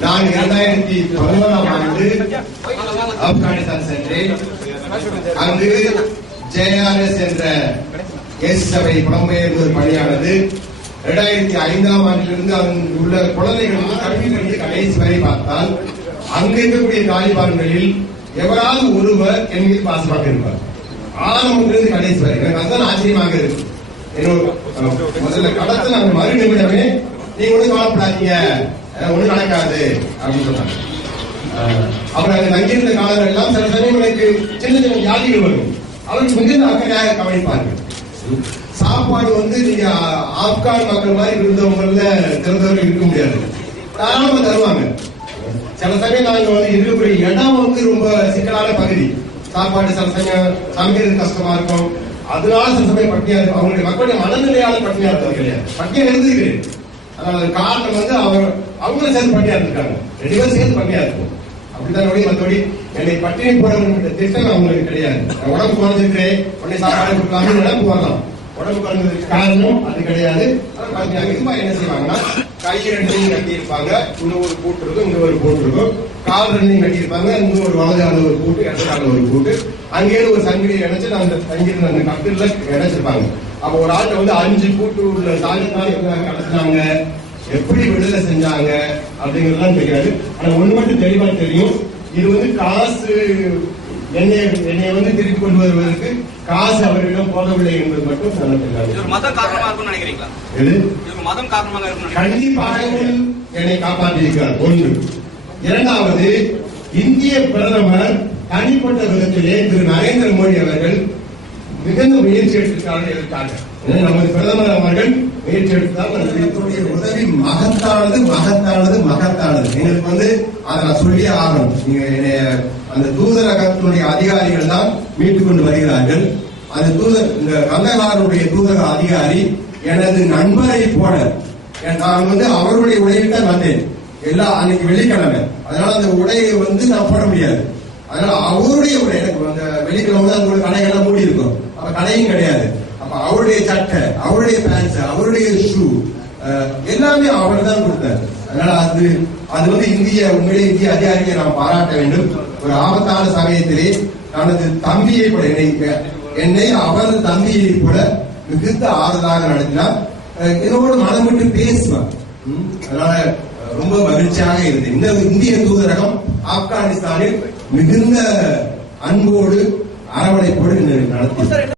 நான் 2011ஆம் ஆண்டு ஆப்கானிஸ்தான் சென்றேன். அங்கு JRS என்ற எஸ் சபை புலம்பெயர்ந்தோர் பணியானது 2005ஆம் ஆண்டிலிருந்து அங்கு உள்ள குழந்தைகளுக்கு கல்வி கல்வி கடைசி வரை பார்த்தால் அங்கு இருக்கக்கூடிய தாலிபான்களில் எவராது ஒருவர் என் மீது பாசமாக இருப்பார். ஆரம்பத்திலிருந்து கடைசி வரை எனக்கு அதுதான் ஆச்சரியமாக இருக்கு. முதல்ல கடத்துல அந்த மறு நிமிடமே நீங்க ஒண்ணு கவலைப்படாதீங்க, ஒண்ணு நடக்காது அப்படின்னு சொன்னாங்க. அப்புறம் அங்க தங்கியிருந்த காலங்கள் எல்லாம் சில சமயங்களுக்கு சின்ன சின்ன வியாதிகள் வரும். அவருக்கு மிகுந்த அக்கறையாக கவனிப்பார்கள். சாப்பாடு நீங்க ஆப்கான் மக்கள் மாதிரி இருந்தவங்கள திறந்தவர்கள் இருக்க முடியாது, தாராளமா தருவாங்க. சில சமயம் நாங்க இருக்கக்கூடிய இடம் ரொம்ப சிக்கலான பகுதி. சாப்பாடு சில சமயம் சமைக்கிறது கஷ்டமா இருக்கும். அதனால சில சமயம் பட்டினியா இருக்கும். அவங்களுடைய மக்களுடைய மனநிலையால பட்டினியா இருந்தது கிடையாது, பட்டினியா இருந்தது. அதனால காரணம் அவங்களும் சேர்ந்து பட்டினியா இருந்திருக்காங்க, 2 பேரும் சேர்ந்து பட்டினியா இருக்கும். அப்படித்தான் மற்றபடி என்னை பட்டினி போட திட்டம் அவங்களுக்கு கிடையாது. உடம்பு குறைஞ்சிருக்கிறேன், உடனே சாப்பாடு கொடுக்கலாம்னு நினைப்பு வரலாம். உடம்பு குறைஞ்சதுக்கு காரணம் அது கிடையாது. என்ன செய்வாங்கன்னா கை 2 கட்டியிருப்பாங்க, இன்னொரு கூட்டு இருக்கும், இங்க ஒரு கூட்டு இருக்கும். கால் 2 கட்டியிருப்பாங்க, இங்க ஒரு வலதான ஒரு கூட்டு, இடதுகால ஒரு கூட்டு. அங்கே ஒரு சங்கிலியை இணைச்சு அந்த தங்கியிருந்த அந்த கட்டில இணைச்சிருப்பாங்க. அப்ப ஒரு ஆட்டை 5 கூட்டு உள்ள சாதித்தால் கடத்தினாங்க, எப்படி விடுதலை செஞ்சாங்க அப்படிங்கறதுலாம் தெரியாது. ஆனா ஒண்ணு மட்டும் தெளிவா தெரியும், இது காசு என்னை திருப்பி கொண்டு வருவதற்கு காசு அவர்களிடம் போகவில்லை என்பது மட்டும் கண்டிப்பாக என்னை காப்பாற்றியிருக்கிறார். 1. 2வது, இந்திய பிரதமர் தனிப்பட்ட விதத்திலே திரு நரேந்திர மோடி அவர்கள் மிகுந்த முயற்சி எடுத்திருக்கிறார்கள். எதற்காக நமது பிரதமர் அவர்கள் முயற்சி எடுத்தால் உதவி மகத்தானது மகத்தானது மகத்தானது. எங்களுக்கு அதை நான் சொல்லியே ஆகணும். நீங்க அந்த தூதரகத்தினுடைய அதிகாரிகள் தான் மீட்டுக் கொண்டு வருகிறார்கள். அந்த இந்த கந்தகாரனுடைய தூதரக அதிகாரி எனது நண்பரை போல, நான் அவருடைய உடையில் தான் வந்தேன். அன்னைக்கு வெள்ளிக்கிழமை, அதனால அந்த உடையை நான் போட முடியாது. அதனால அவருடைய உடை, எனக்கு அந்த வெள்ளிக்கிழமை தான் உங்களுக்கு கடைகள்லாம் மூடி இருக்கும், அப்ப கடையும் கிடையாது. அப்ப அவருடைய சட்டை, அவருடைய பேண்ட், அவருடைய ஷூ எல்லாமே அவர் தான் கொடுத்தார். அதனால அது உண்மையிலே இந்திய அதிகாரியை நாம் பாராட்ட வேண்டும். ஒரு ஆபத்தான சமயத்திலே தனது தம்பியை கூட என்னை அவரது தம்பியை கூட மிகுந்த ஆறுதலாக நடத்தினார். என்னோடு மனம் விட்டு பேசுவார். அதனால ரொம்ப மகிழ்ச்சியாக இருந்தது. இந்த இந்திய தூதரகம் ஆப்கானிஸ்தானில் மிகுந்த அன்போடு அரவணைப்போடு நடத்தி